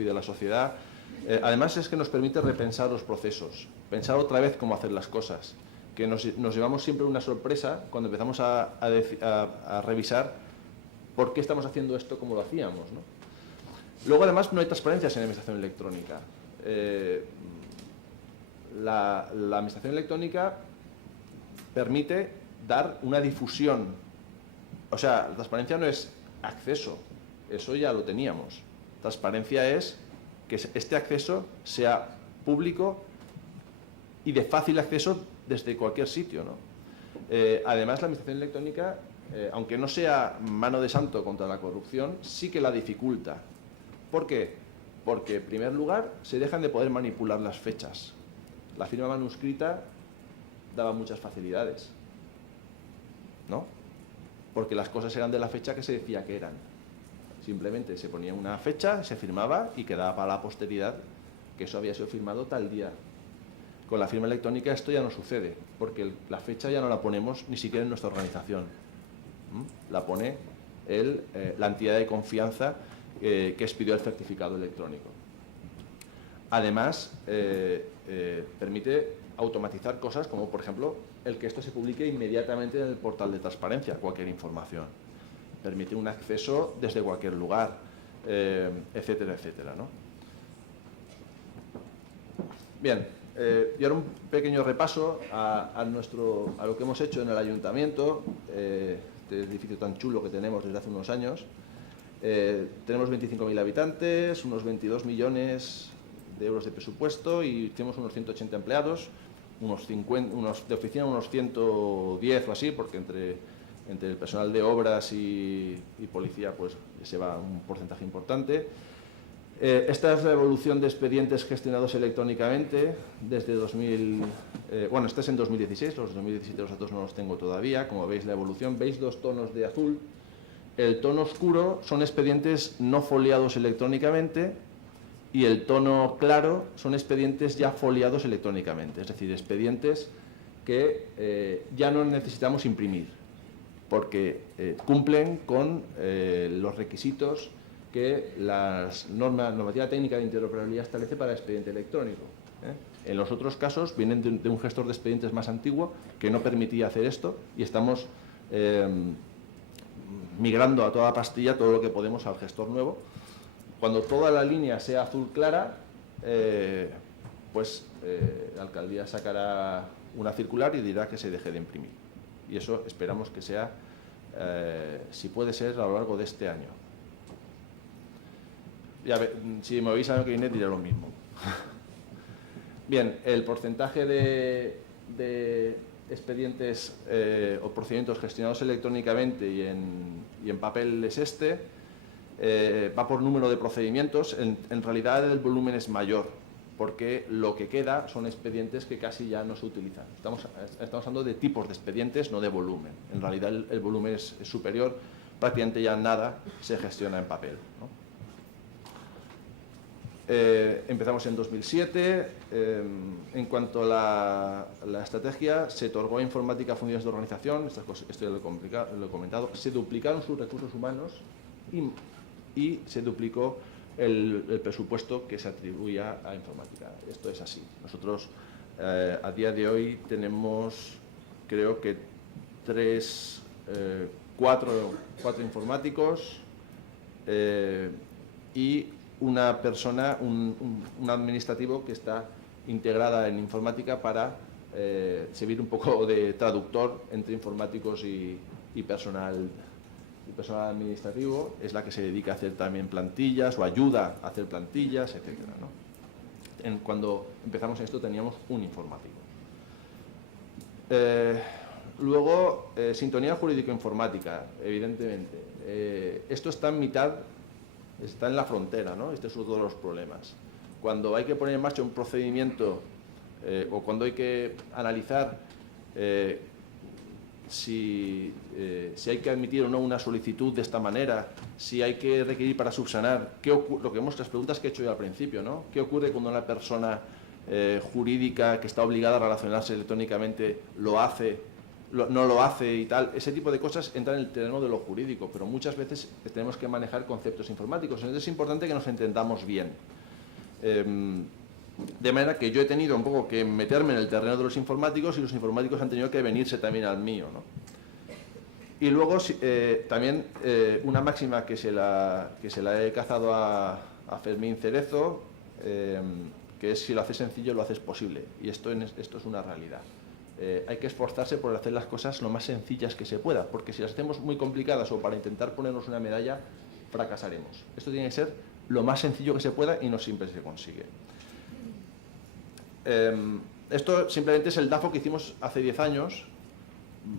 pide la sociedad. Además es que nos permite repensar los procesos, pensar otra vez cómo hacer las cosas, que nos llevamos siempre una sorpresa cuando empezamos a revisar por qué estamos haciendo esto como lo hacíamos, ¿no? Luego, además, no hay transparencias en la administración electrónica. La administración electrónica permite dar una difusión. O sea, la transparencia no es acceso, eso ya lo teníamos. Transparencia es que este acceso sea público y de fácil acceso desde cualquier sitio, ¿no? Además, la administración electrónica, aunque no sea mano de santo contra la corrupción, sí que la dificulta. ¿Por qué? Porque, en primer lugar, se dejan de poder manipular las fechas. La firma manuscrita daba muchas facilidades, ¿no? Porque las cosas eran de la fecha que se decía que eran. Simplemente se ponía una fecha, se firmaba y quedaba para la posteridad que eso había sido firmado tal día. Con la firma electrónica esto ya no sucede, porque la fecha ya no la ponemos ni siquiera en nuestra organización. La pone la entidad de confianza que expidió el certificado electrónico. Además, permite automatizar cosas como, por ejemplo, el que esto se publique inmediatamente en el portal de transparencia, cualquier información. Permite un acceso desde cualquier lugar, etcétera, etcétera, ¿no? Bien, y ahora un pequeño repaso a lo que hemos hecho en el ayuntamiento, este edificio tan chulo que tenemos desde hace unos años. Tenemos 25.000 habitantes, unos 22 millones de euros de presupuesto y tenemos unos 180 empleados, de oficina unos 110 o así, porque entre el personal de obras y policía pues se va un porcentaje importante. Esta es la evolución de expedientes gestionados electrónicamente desde 2000, bueno, este es en 2016, los 2017 los datos no los tengo todavía. Como veis la evolución, veis dos tonos de azul. El tono oscuro son expedientes no foliados electrónicamente y el tono claro son expedientes ya foliados electrónicamente, es decir, expedientes que ya no necesitamos imprimir porque cumplen con los requisitos que la normativa técnica de interoperabilidad establece para el expediente electrónico. En los otros casos vienen de un gestor de expedientes más antiguo que no permitía hacer esto y estamos migrando a toda pastilla todo lo que podemos al gestor nuevo. Cuando toda la línea sea azul clara, la alcaldía sacará una circular y dirá que se deje de imprimir. Y eso esperamos que sea, si puede ser, a lo largo de este año. Ya si me oís año que viene diré lo mismo. Bien, el porcentaje de expedientes o procedimientos gestionados electrónicamente y en papel es este. Va por número de procedimientos. En realidad el volumen es mayor porque lo que queda son expedientes que casi ya no se utilizan. Estamos hablando de tipos de expedientes, no de volumen. En realidad el volumen es superior, prácticamente ya nada se gestiona en papel, ¿no? Empezamos en 2007. En cuanto a la estrategia, se otorgó a Informática funciones de organización, esto ya lo he comentado, se duplicaron sus recursos humanos y se duplicó el presupuesto que se atribuía a informática. Esto es así. Nosotros a día de hoy tenemos, creo que cuatro informáticos y una persona, un administrativo que está integrada en informática para servir un poco de traductor entre informáticos y personal administrativo. Es la que se dedica a hacer también plantillas o ayuda a hacer plantillas, etcétera, ¿no? Cuando empezamos esto teníamos un informático. Luego, sintonía jurídico-informática, evidentemente. Esto está en mitad, está en la frontera, ¿no? Este es uno de los problemas. Cuando hay que poner en marcha un procedimiento o cuando hay que analizar si hay que admitir o no una solicitud de esta manera, si hay que requerir para subsanar, las preguntas que he hecho yo al principio, ¿no? ¿Qué ocurre cuando una persona jurídica que está obligada a relacionarse electrónicamente no lo hace y tal? Ese tipo de cosas entran en el terreno de lo jurídico, pero muchas veces tenemos que manejar conceptos informáticos. Entonces es importante que nos entendamos bien. De manera que yo he tenido un poco que meterme en el terreno de los informáticos y los informáticos han tenido que venirse también al mío, ¿no? Y luego también una máxima que se la he cazado a Fermín Cerezo, que es: si lo haces sencillo, lo haces posible. Y esto es una realidad. Hay que esforzarse por hacer las cosas lo más sencillas que se pueda, porque si las hacemos muy complicadas o para intentar ponernos una medalla, fracasaremos. Esto tiene que ser lo más sencillo que se pueda y no siempre se consigue. Esto simplemente es el DAFO que hicimos hace 10 años,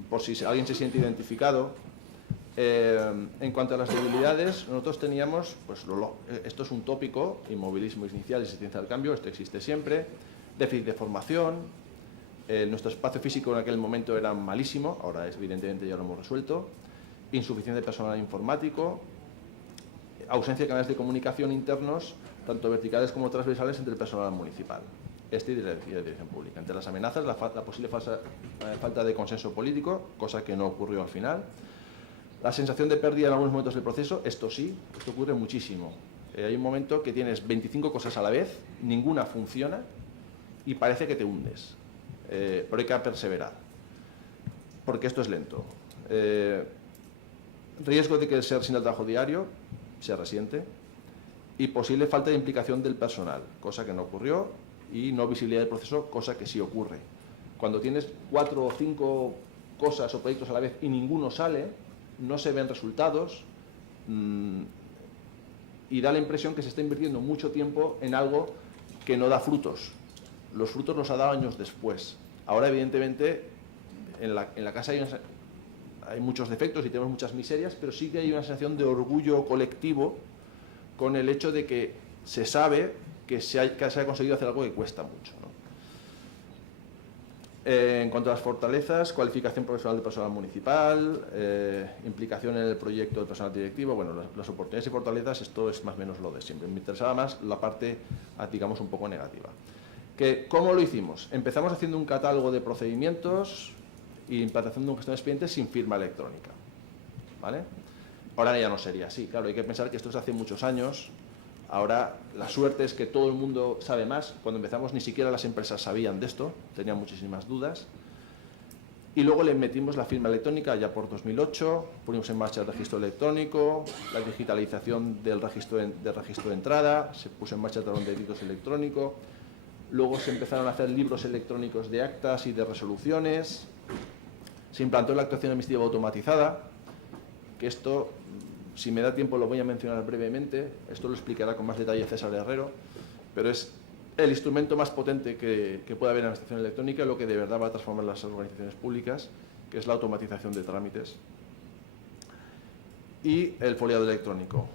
por si alguien se siente identificado. En cuanto a las debilidades, nosotros teníamos, pues esto es un tópico: inmovilismo inicial y resistencia al cambio, esto existe siempre. Déficit de formación, nuestro espacio físico en aquel momento era malísimo, ahora evidentemente ya lo hemos resuelto. Insuficiencia de personal informático, ausencia de canales de comunicación internos, tanto verticales como transversales, entre el personal municipal y de la dirección pública. Entre las amenazas, la posible falta de consenso político, cosa que no ocurrió al final. La sensación de pérdida en algunos momentos del proceso, esto ocurre muchísimo. Hay un momento que tienes 25 cosas a la vez, ninguna funciona y parece que te hundes. Pero hay que perseverar, porque esto es lento. Riesgo de que sea sin el trabajo diario, se resiente, y posible falta de implicación del personal, cosa que no ocurrió, y no visibilidad del proceso, cosa que sí ocurre. Cuando tienes 4 o 5 cosas o proyectos a la vez y ninguno sale, no se ven resultados, y da la impresión que se está invirtiendo mucho tiempo en algo que no da frutos. Los frutos los ha dado años después. Ahora, evidentemente, en la casa hay muchos defectos y tenemos muchas miserias, pero sí que hay una sensación de orgullo colectivo con el hecho de que se sabe que se ha conseguido hacer algo que cuesta mucho, ¿no? En cuanto a las fortalezas, cualificación profesional del personal municipal, implicación en el proyecto del personal directivo. Bueno, las oportunidades y fortalezas, esto es más o menos lo de siempre. Me interesaba más la parte, digamos, un poco negativa. ¿Cómo lo hicimos? Empezamos haciendo un catálogo de procedimientos y implantación de un gestor de expedientes sin firma electrónica, ¿vale? Ahora ya no sería así. Claro, hay que pensar que esto es hace muchos años. Ahora la suerte es que todo el mundo sabe más. Cuando empezamos ni siquiera las empresas sabían de esto, tenían muchísimas dudas. Y luego le metimos la firma electrónica ya por 2008, pusimos en marcha el registro electrónico, la digitalización del registro de entrada, se puso en marcha el talón de delitos electrónico, luego se empezaron a hacer libros electrónicos de actas y de resoluciones, se implantó la actuación administrativa automatizada, que esto, si me da tiempo, lo voy a mencionar brevemente. Esto lo explicará con más detalle César Herrero, pero es el instrumento más potente que puede haber en la administración electrónica, lo que de verdad va a transformar las organizaciones públicas, que es la automatización de trámites. Y el foliado electrónico.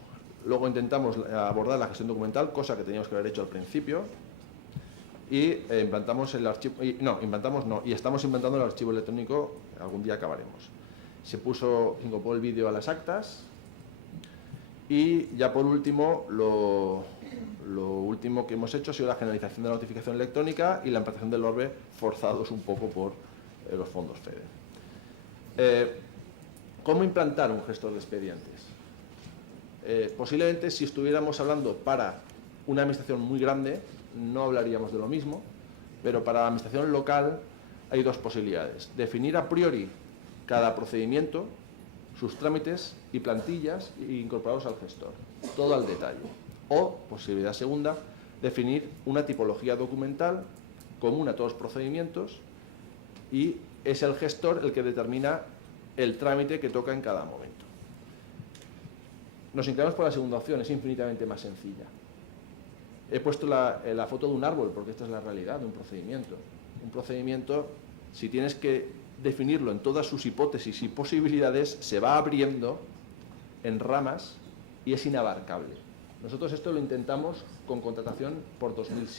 Luego intentamos abordar la gestión documental, cosa que teníamos que haber hecho al principio, y implantamos el archivo, y estamos implantando el archivo electrónico, algún día acabaremos. Se incorporó el vídeo a las actas. Y ya por último, lo último que hemos hecho ha sido la generalización de la notificación electrónica y la implantación del ORBE, forzados un poco por los fondos FEDER. ¿Cómo implantar un gestor de expedientes? Posiblemente, si estuviéramos hablando para una administración muy grande, no hablaríamos de lo mismo, pero para la administración local hay dos posibilidades: definir a priori cada procedimiento, sus trámites y plantillas incorporados al gestor, todo al detalle. O, posibilidad segunda, definir una tipología documental común a todos los procedimientos y es el gestor el que determina el trámite que toca en cada momento. Nos inclinamos por la segunda opción, es infinitamente más sencilla. He puesto la foto de un árbol porque esta es la realidad de un procedimiento. Un procedimiento, si tienes que definirlo en todas sus hipótesis y posibilidades, se va abriendo en ramas y es inabarcable. Nosotros esto lo intentamos con contratación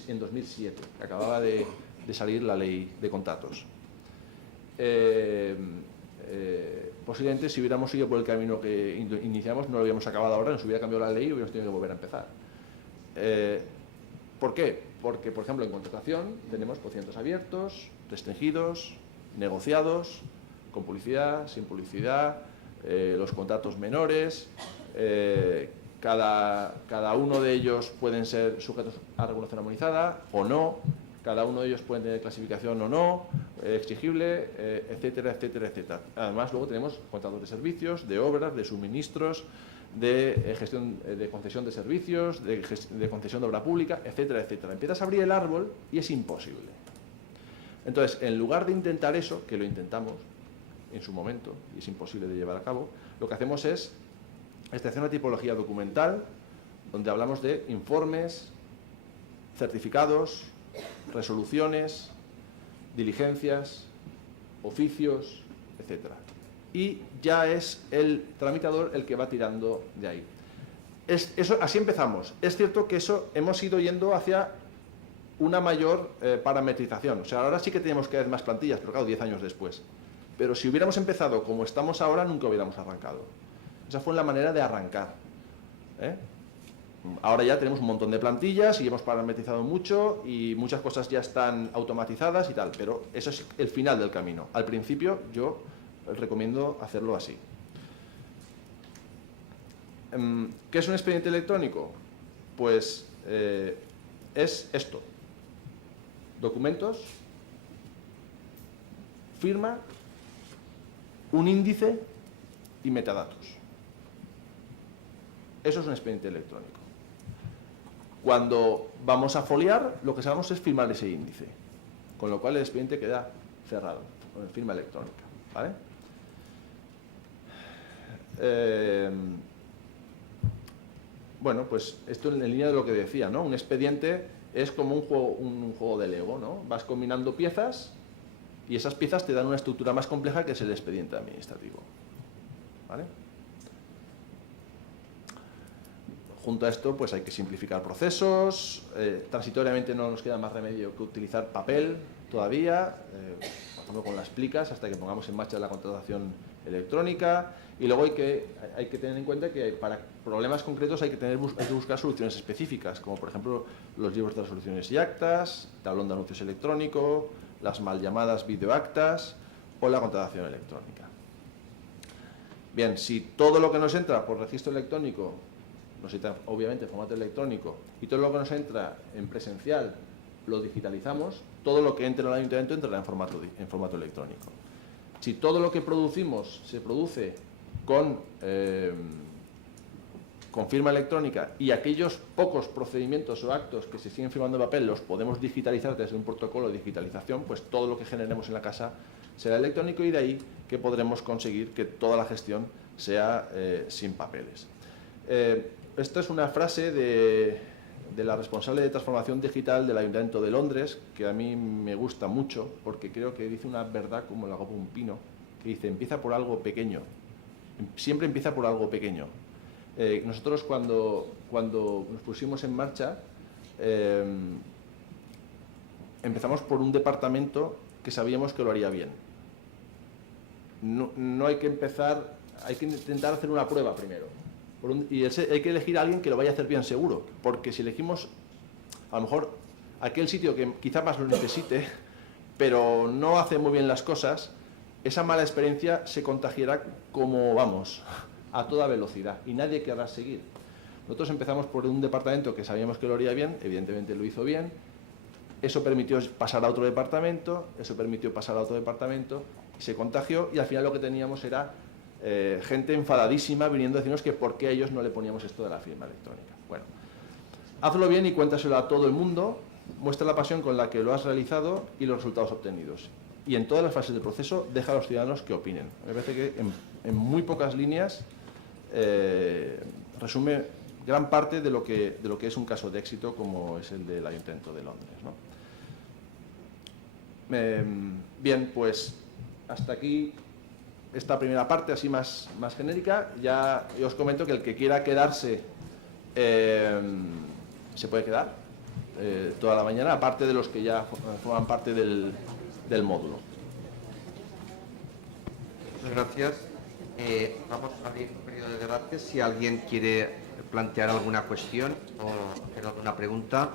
en 2007, que acababa de salir la ley de contratos. Posiblemente si hubiéramos ido por el camino que iniciamos no lo hubiéramos acabado ahora, nos hubiera cambiado la ley y hubiéramos tenido que volver a empezar. ¿Por qué? Porque, por ejemplo, en contratación tenemos procedimientos abiertos, restringidos, negociados, con publicidad, sin publicidad, los contratos menores, Cada uno de ellos pueden ser sujetos a regulación armonizada o no, cada uno de ellos puede tener clasificación o no, exigible, etcétera, etcétera, etcétera. Además, luego tenemos contratos de servicios, de obras, de suministros, de gestión, de concesión de servicios, de concesión de obra pública, etcétera, etcétera. Empiezas a abrir el árbol y es imposible. Entonces, en lugar de intentar eso, que lo intentamos en su momento y es imposible de llevar a cabo, lo que hacemos es establecer una tipología documental donde hablamos de informes, certificados, resoluciones, diligencias, oficios, etcétera. Y ya es el tramitador el que va tirando de ahí. Así empezamos. Es cierto que eso hemos ido yendo hacia una mayor parametrización. O sea, ahora sí que tenemos cada vez más plantillas, pero claro, 10 años después. Pero si hubiéramos empezado como estamos ahora, nunca hubiéramos arrancado. Esa fue la manera de arrancar. Ahora ya tenemos un montón de plantillas y hemos parametrizado mucho y muchas cosas ya están automatizadas y tal, pero eso es el final del camino. Al principio yo recomiendo hacerlo así. ¿Qué es un expediente electrónico? Pues es esto: documentos, firma, un índice y metadatos. Eso es un expediente electrónico. Cuando vamos a foliar, lo que hacemos es firmar ese índice, con lo cual el expediente queda cerrado, con firma electrónica, ¿vale? Bueno, pues esto en línea de lo que decía, ¿no? Un expediente es como un juego de Lego, ¿no? Vas combinando piezas y esas piezas te dan una estructura más compleja que es el expediente administrativo, ¿vale? Junto a esto, pues hay que simplificar procesos, transitoriamente no nos queda más remedio que utilizar papel todavía, por ejemplo con las plicas, hasta que pongamos en marcha la contratación electrónica, y luego hay que tener en cuenta que para problemas concretos hay que buscar soluciones específicas, como por ejemplo los libros de resoluciones y actas, tablón de anuncios electrónico, las mal llamadas videoactas o la contratación electrónica. Bien, si todo lo que nos entra por registro electrónico nos entra obviamente en formato electrónico y todo lo que nos entra en presencial lo digitalizamos, todo lo que entre al ayuntamiento entrará en formato electrónico. Si todo lo que producimos se produce con firma electrónica y aquellos pocos procedimientos o actos que se siguen firmando en papel los podemos digitalizar desde un protocolo de digitalización, pues todo lo que generemos en la casa será electrónico y de ahí que podremos conseguir que toda la gestión sea sin papeles. Esta es una frase de la responsable de transformación digital del Ayuntamiento de Londres, que a mí me gusta mucho, porque creo que dice una verdad como la copa de un pino, que dice: empieza por algo pequeño, siempre empieza por algo pequeño. Nosotros cuando nos pusimos en marcha, empezamos por un departamento que sabíamos que lo haría bien. No hay que empezar, hay que intentar hacer una prueba primero. Y hay que elegir a alguien que lo vaya a hacer bien seguro, porque si elegimos a lo mejor aquel sitio que quizá más lo necesite, pero no hace muy bien las cosas, esa mala experiencia se contagiará como vamos, a toda velocidad y nadie querrá seguir. Nosotros empezamos por un departamento que sabíamos que lo haría bien, evidentemente lo hizo bien, eso permitió pasar a otro departamento, eso permitió pasar a otro departamento y se contagió, y al final lo que teníamos era gente enfadadísima viniendo a decirnos que por qué a ellos no le poníamos esto de la firma electrónica. Bueno, hazlo bien y cuéntaselo a todo el mundo, muestra la pasión con la que lo has realizado y los resultados obtenidos. Y en todas las fases del proceso deja a los ciudadanos que opinen. Me parece que en muy pocas líneas resume gran parte de lo que es un caso de éxito como es el del Ayuntamiento de Londres, ¿no? Bien, pues hasta aquí esta primera parte así más genérica. Ya os comento que el que quiera quedarse se puede quedar toda la mañana, aparte de los que ya forman parte del módulo. Muchas gracias. Vamos a abrir un periodo de debate. Si alguien quiere plantear alguna cuestión o hacer alguna pregunta.